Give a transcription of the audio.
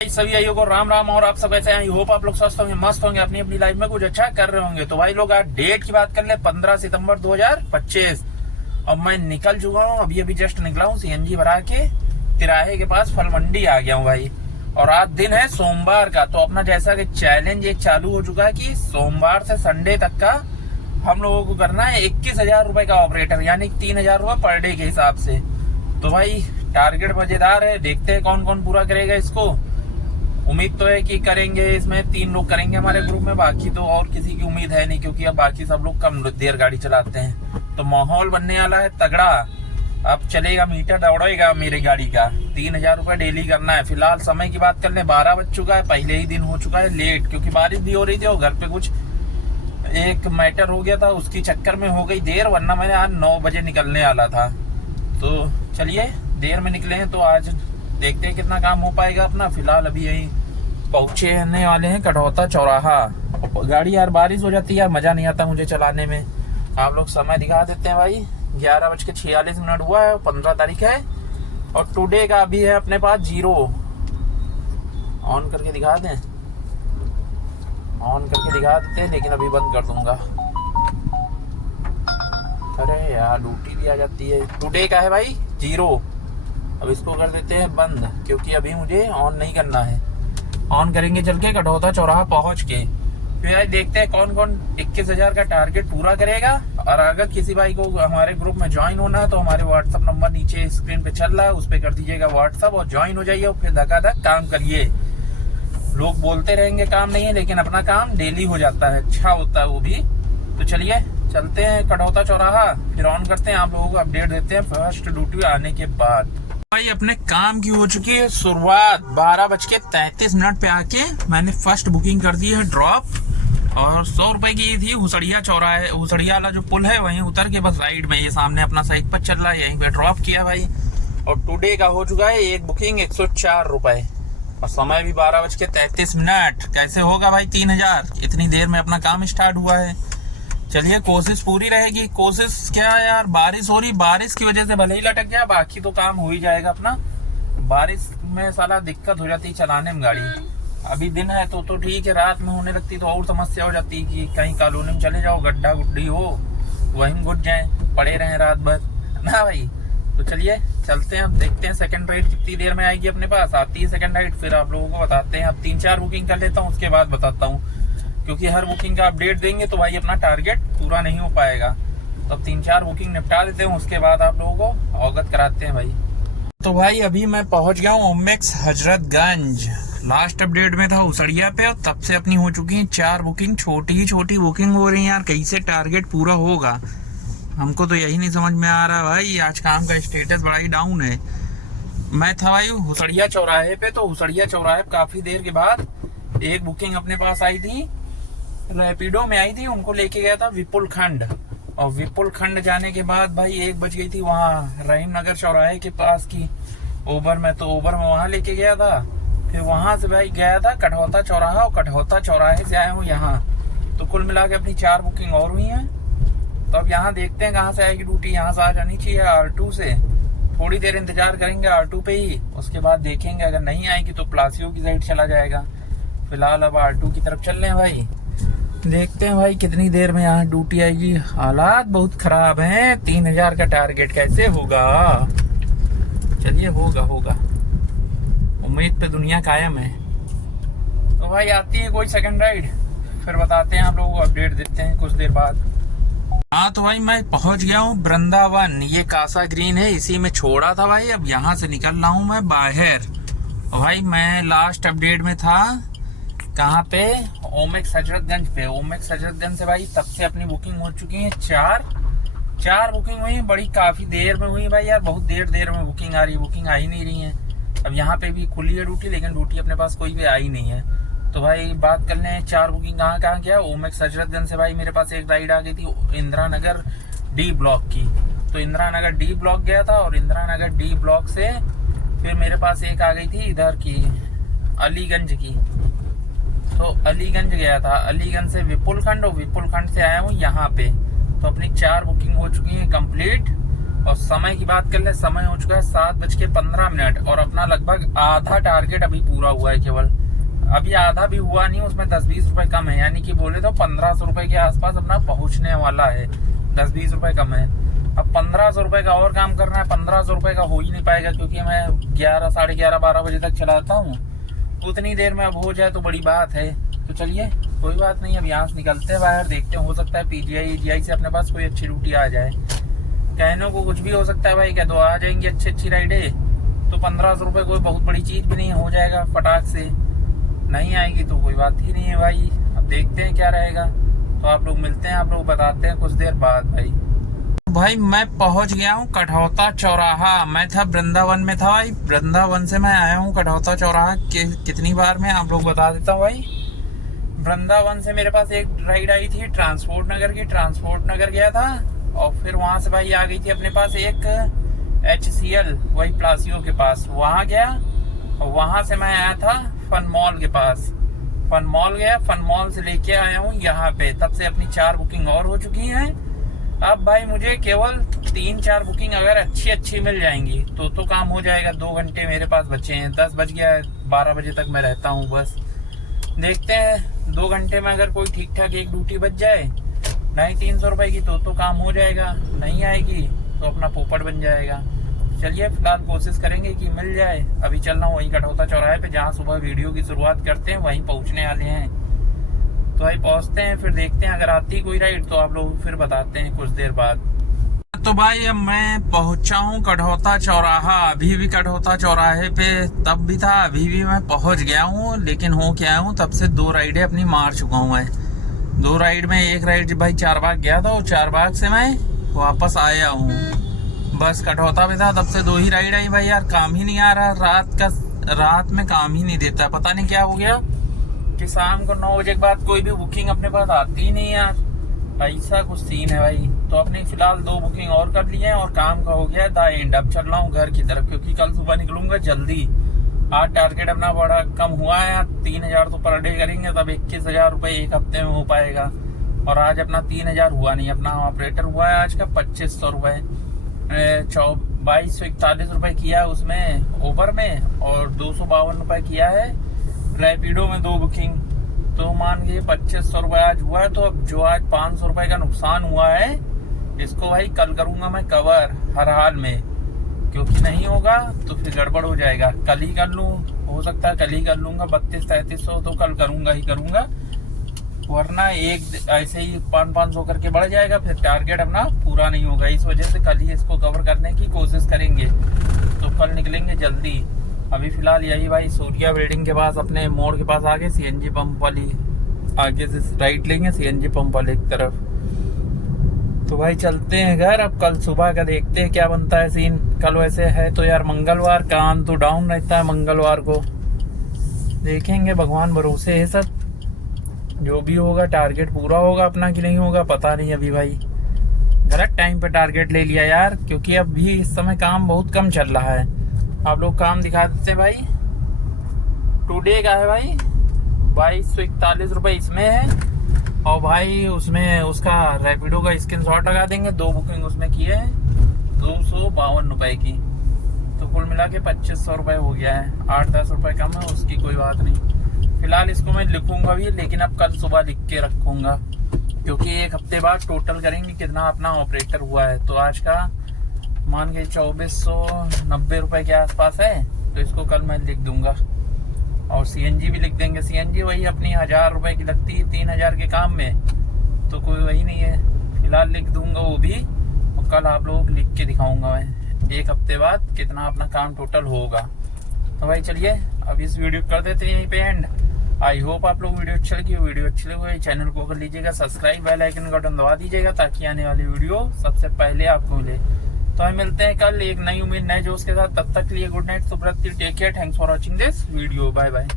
सभी भाइयों को राम राम। और आप सब कैसे हैं? आई होप आप लोग स्वस्थ होंगे, मस्त होंगे, अपनी अपनी लाइफ में कुछ अच्छा कर रहे होंगे। तो भाई लोग आज डेट की बात कर ले, 15 सितंबर 2025। और मैं निकल चुका हूँ, अभी अभी जस्ट निकला हूँ सीएनजी भरा के, तिराहे के पास फल मंडी आ गया हूँ भाई। और आज दिन है सोमवार का। तो अपना जैसा कि चैलेंज एक चालू हो चुका है कि सोमवार से संडे तक का हम लोगों को करना है 21,000 रुपए का ऑपरेटर, यानी 3,000 रुपए पर डे के हिसाब से। तो भाई टारगेट मजेदार है, देखते हैं कौन कौन पूरा करेगा इसको। उम्मीद तो है कि करेंगे, इसमें 3 लोग करेंगे हमारे ग्रुप में, बाकी तो और किसी की उम्मीद है नहीं, क्योंकि अब बाकी सब लोग कम देर गाड़ी चलाते हैं। तो माहौल बनने वाला है तगड़ा। अब चलेगा, मीटर दौड़ेगा मेरी गाड़ी का। 3,000 रुपए डेली करना है। फिलहाल समय की बात कर ले, 12 बज चुका है। पहले ही दिन हो चुका है लेट, क्योंकि बारिश भी हो रही थी और घर पे कुछ एक मैटर हो गया था, उसकी चक्कर में हो गई देर, वरना मैंने आज 9 बजे निकलने वाला था। तो चलिए, देर में निकले हैं तो आज देखते हैं कितना काम हो पाएगा अपना। फिलहाल अभी यही पहुंचने वाले हैं कटौता चौराहा। गाड़ी यार बारिश हो जाती है यार, मजा नहीं आता मुझे चलाने में। आप लोग समय दिखा देते हैं भाई, 11:46 हुआ है, 15 तारीख है। और टुडे का अभी है अपने पास 0। ऑन करके दिखा दें, ऑन करके दिखा देते हैं, लेकिन अभी बंद कर दूंगा। अरे यार ड्यूटी भी आ जाती है। टुडे का है भाई 0। अब इसको कर देते हैं बंद, क्योंकि अभी मुझे ऑन नहीं करना है। ऑन करेंगे चल के कटौता चौराहा पहुंच के। फिर आज देखते हैं कौन कौन 21,000 का टारगेट पूरा करेगा। और अगर किसी भाई को हमारे ग्रुप में ज्वाइन होना है तो हमारे व्हाट्सएप नंबर नीचे स्क्रीन पे चल रहा है, उस पर कर दीजिएगा व्हाट्सएप और ज्वाइन हो जाइए। और फिर धकाधक काम करिए। लोग बोलते रहेंगे काम नहीं है, लेकिन अपना काम डेली हो जाता है, अच्छा होता है वो भी। तो चलिए चलते हैं कटौता चौराहा, फिर ऑन करते हैं, आप लोगों को अपडेट देते हैं फर्स्ट ड्यूटी आने के बाद। भाई अपने काम की हो चुकी है शुरुआत। 12:33 पे आके मैंने फर्स्ट बुकिंग कर दी है ड्रॉप। और 100 रुपए की थी। हुसड़िया चौराहे, हुसड़िया वाला जो पुल है वहीं उतर के बस राइड में, ये सामने अपना साइड पर चल रहा है, यहीं पे ड्रॉप किया भाई। और टुडे का हो चुका है एक बुकिंग 104 रुपए। और समय भी 12:33। कैसे होगा भाई 3,000? इतनी देर में अपना काम स्टार्ट हुआ है। चलिए कोशिश पूरी रहेगी। कोशिश क्या है यार, बारिश हो रही, बारिश की वजह से भले ही लटक जाए, बाकी तो काम हो ही जाएगा अपना। बारिश में साला दिक्कत हो जाती है चलाने में गाड़ी। अभी दिन है तो ठीक है, रात में होने लगती तो और समस्या हो जाती है कि कहीं कॉलोनी में चले जाओ, गड्ढा गुड्ढी हो, वहीं घुस जाए, पड़े रहे रात भर ना भाई। तो चलिए चलते हैं, अब देखते हैं सेकंड राइड कितनी देर में आएगी अपने पास। आती है सेकंड राइड, फिर आप लोगों को बताते हैं। अब 3-4 बुकिंग कर लेता हूँ, उसके बाद बताता हूँ, क्योंकि हर बुकिंग का अपडेट देंगे तो भाई अपना टारगेट पूरा नहीं हो पाएगा। तो अब 3-4 बुकिंग निपटा देते हैं, उसके बाद आप लोगों को अवगत कराते हैं भाई। तो भाई अभी मैं पहुंच गया हूँ ओमेक्स हजरतगंज। लास्ट अपडेट में था उसड़िया पे, और तब से अपनी हो चुकी हैं 4 बुकिंग। छोटी ही छोटी बुकिंग हो रही है यार, कैसे टारगेट पूरा होगा हमको तो यही नहीं समझ में आ रहा भाई। आज काम का स्टेटस बड़ा ही डाउन है। मैं था भाई हुसड़िया चौराहे पे, तो हुसड़िया चौराहे पे काफी देर के बाद एक बुकिंग अपने पास आई थी, रैपिडो में आई थी। उनको लेके गया था विपुल खंड, और विपुल खंड जाने के बाद भाई 1 बज गई थी वहाँ रहीम नगर चौराहे के पास की ओबर में। तो ओबर में वहाँ लेके गया था। फिर वहां से भाई गया था कटौता चौराहा, और कटौता चौराहे से आया हूँ यहाँ। तो कुल मिला के अपनी 4 बुकिंग और हुई हैं। तो अब यहाँ देखते हैं कहाँ से आएगी ड्यूटी। यहाँ से आ जानी चाहिए R2 से। थोड़ी देर इंतजार करेंगे R2 पे ही, उसके बाद देखेंगे। अगर नहीं आएगी तो प्लासियो की साइड चला जाएगा। फिलहाल अब R2 की तरफ चल रहे हैं भाई। देखते हैं भाई कितनी देर में यहाँ ड्यूटी आएगी। हालात बहुत खराब हैं। 3,000 का टारगेट कैसे होगा? चलिए होगा होगा, उम्मीद पे दुनिया कायम है। तो भाई आती है कोई सेकंड राइड, फिर बताते हैं आप लोगों को, अपडेट देते हैं कुछ देर बाद। हाँ तो भाई मैं पहुंच गया हूँ वृंदावन। ये कासा ग्रीन है, इसी में छोड़ा था भाई। अब यहाँ से निकल रहा हूँ मैं बाहर। और भाई मैं लास्ट अपडेट में था कहाँ पे, ओमेक्स हजरतगंज पे। ओमेक्स हजरतगंज से भाई तब से अपनी बुकिंग हो चुकी है 4 बुकिंग हुई, बड़ी काफी देर में हुई भाई यार। बहुत देर में बुकिंग आ रही है, बुकिंग आ ही नहीं रही है। अब यहाँ पे भी खुली है ड्यूटी, लेकिन ड्यूटी अपने पास कोई भी आई नहीं है। तो भाई बात कर लें 4 बुकिंग कहाँ क्या। ओमेक्स हजरतगंज से भाई मेरे पास एक राइड आ गई थी इंदिरा नगर D ब्लॉक की। तो इंदिरा नगर D ब्लॉक गया था, और इंदिरा नगर D ब्लॉक से फिर मेरे पास एक आ गई थी इधर की अलीगंज की। तो अलीगंज गया था, अलीगंज से विपुल खंड, और विपुल खंड से आया हूँ यहाँ पे। तो अपनी 4 बुकिंग हो चुकी है कंप्लीट। और समय की बात कर ले, समय हो चुका है 7:15 और अपना लगभग आधा टारगेट अभी पूरा हुआ है। केवल अभी आधा भी हुआ नहीं, उसमें 10-20 रुपए कम है, यानी कि बोले तो 1500 रुपए के आसपास अपना पहुंचने वाला है। 10-20 रुपए कम है। अब 1500 रुपए का और काम करना है। 1500 रुपए का हो ही नहीं पाएगा, क्योंकि मैं 11, 11:30, 12 बजे तक चलाता हूँ। उतनी देर में अब हो जाए तो बड़ी बात है। तो चलिए कोई बात नहीं, अब यहाँ से निकलते हैं बाहर, देखते हैं, हो सकता है PGI से अपने पास कोई अच्छी रूटी आ जाए। कहने को कुछ भी हो सकता है भाई, क्या तो आ जाएंगी अच्छी राइडें तो 1500 रुपये कोई बहुत बड़ी चीज़ भी नहीं हो जाएगा फटाक से। नहीं आएगी तो कोई बात ही नहीं है भाई। अब देखते हैं क्या रहेगा। तो आप लोग मिलते हैं, आप लोग बताते हैं कुछ देर बाद भाई मैं पहुंच गया हूँ कठौता चौराहा। मैं था वृंदावन में था भाई, वृंदावन से मैं आया हूँ कठौता चौराहा। कितनी बार मैं आप लोग बता देता हूँ भाई। वृंदावन से मेरे पास एक राइड आई थी ट्रांसपोर्ट नगर की, ट्रांसपोर्ट नगर गया था और फिर वहां से भाई आ गई थी अपने पास एक HCL, वही प्लासियो के पास, वहां गया। और वहां से मैं आया था फन मॉल के पास, फन मॉल गया, फन मॉल से लेके आया हूँ यहाँ पे। तब से अपनी 4 बुकिंग और हो चुकी हैं। अब भाई मुझे केवल 3-4 बुकिंग अगर अच्छी मिल जाएंगी तो काम हो जाएगा। 2 घंटे मेरे पास बचे हैं, 10 बज गया है, 12 बजे तक मैं रहता हूँ बस। देखते हैं 2 घंटे में अगर कोई ठीक ठाक एक ड्यूटी बच जाए 250-300 रुपए की तो काम हो जाएगा। नहीं आएगी तो अपना पोपट बन जाएगा। चलिए फिलहाल कोशिश करेंगे कि मिल जाए। अभी चल रहा हूँ वहीं कठौता चौराहे पे, जहाँ सुबह वीडियो की शुरुआत करते हैं वहीं पहुँचने वाले हैं। तो भाई पहुँचते हैं, फिर देखते हैं अगर आती कोई राइड तो आप लोग फिर बताते हैं कुछ देर बाद। तो भाई अब मैं पहुंचा हूँ कठौता चौराहा। अभी भी कठौता चौराहे पे तब भी था, अभी भी मैं पहुंच गया हूँ। लेकिन हो क्या हूँ, तब से 2 राइडें अपनी मार चुका हूँ मैं। 2 राइड में, एक राइड भाई चारबाग गया था और चारबाग से मैं वापस आया हूँ। बस कठौता में था, तब से 2 ही राइड आई भाई। यार काम ही नहीं आ रहा, रात में काम ही नहीं देता। पता नहीं क्या हो गया कि शाम को 9 बजे के बाद कोई भी बुकिंग अपने पास आती ही नहीं यार। ऐसा कुछ सीन है भाई। तो अपने फिलहाल 2 बुकिंग और कर लिए हैं और काम का हो गया द एंड। अब चल रहा हूँ घर की तरफ, क्योंकि कल सुबह निकलूंगा जल्दी। आज टारगेट अपना बड़ा कम हुआ है यार, 3000 तो पर डे करेंगे तब 21,000 रुपये एक हफ्ते में हो पाएगा। और आज अपना 3000 हुआ नहीं, अपना ऑपरेटर हुआ है आज का 2500 रुपये। 2241 रुपये किया है उसमें ओबर में, और 252 रुपये किया है रैपिडो में 2 बुकिंग। तो मान के 2500 रुपये आज हुआ है। तो अब जो आज 500 रुपये का नुकसान हुआ है, इसको भाई कल करूंगा मैं कवर हर हाल में, क्योंकि नहीं होगा तो फिर गड़बड़ हो जाएगा। कल ही कर लूँ, हो सकता है कल ही कर लूंगा। 3200-3300 तो कल करूंगा ही करूंगा, वरना एक ऐसे ही 500 करके बढ़ जाएगा, फिर टारगेट अपना पूरा नहीं होगा। इस वजह से कल ही इसको कवर करने की कोशिश करेंगे। तो कल निकलेंगे जल्दी। अभी फिलहाल यही भाई सूर्या बिल्डिंग के पास, अपने मोड़ के पास आगे CNG पंप वाली, आगे से राइट लेंगे CNG पंप वाले एक तरफ। तो भाई चलते हैं घर। अब कल सुबह का देखते हैं क्या बनता है सीन। कल वैसे है तो यार मंगलवार, काम तो डाउन रहता है मंगलवार को। देखेंगे, भगवान भरोसे है सब। जो भी होगा टारगेट पूरा होगा अपना कि नहीं होगा पता नहीं। अभी भाई गलत टाइम पे टारगेट ले लिया यार, क्योंकि अब भी इस समय काम बहुत कम चल रहा है। आप लोग काम दिखा देते भाई। टुडे का है भाई 2241 रुपये इसमें है। और भाई उसमें उसका रैपिडो का स्क्रीनशॉट लगा देंगे। 2 बुकिंग उसमें किए हैं 252 रुपये की। तो कुल मिला के 2500 रुपये हो गया है। 8-10 रुपये कम है, उसकी कोई बात नहीं। फिलहाल इसको मैं लिखूंगा भी, लेकिन अब कल सुबह लिख के रखूंगा, क्योंकि एक हफ्ते बाद टोटल करेंगे कितना अपना ऑपरेटर हुआ है। तो आज का मान के 2490 रुपये के आसपास है, तो इसको कल मैं लिख दूंगा। और CNG भी लिख देंगे। CNG वही अपनी 1000 रुपये की लगती है 3000 के काम में, तो कोई वही नहीं है। फिलहाल लिख दूंगा वो भी, और कल आप लोग लिख के दिखाऊंगा मैं एक हफ्ते बाद कितना अपना काम टोटल होगा। तो भाई चलिए अब इस वीडियो कर देते हैं यहीं पे एंड। आई होप आप लोग वीडियो अच्छी लगी। वीडियो अच्छी लगी चैनल को कर लीजिएगा सब्सक्राइब, बेल आइकन का बटन दबा दीजिएगा, ताकि आने वाली वीडियो सबसे पहले आपको मिले। तो हम मिलते हैं कल एक नई उम्मीद नए जोश के साथ। तब तक के लिए गुड नाइट, शुभ रात्रि, take care, thanks for watching this video, bye bye.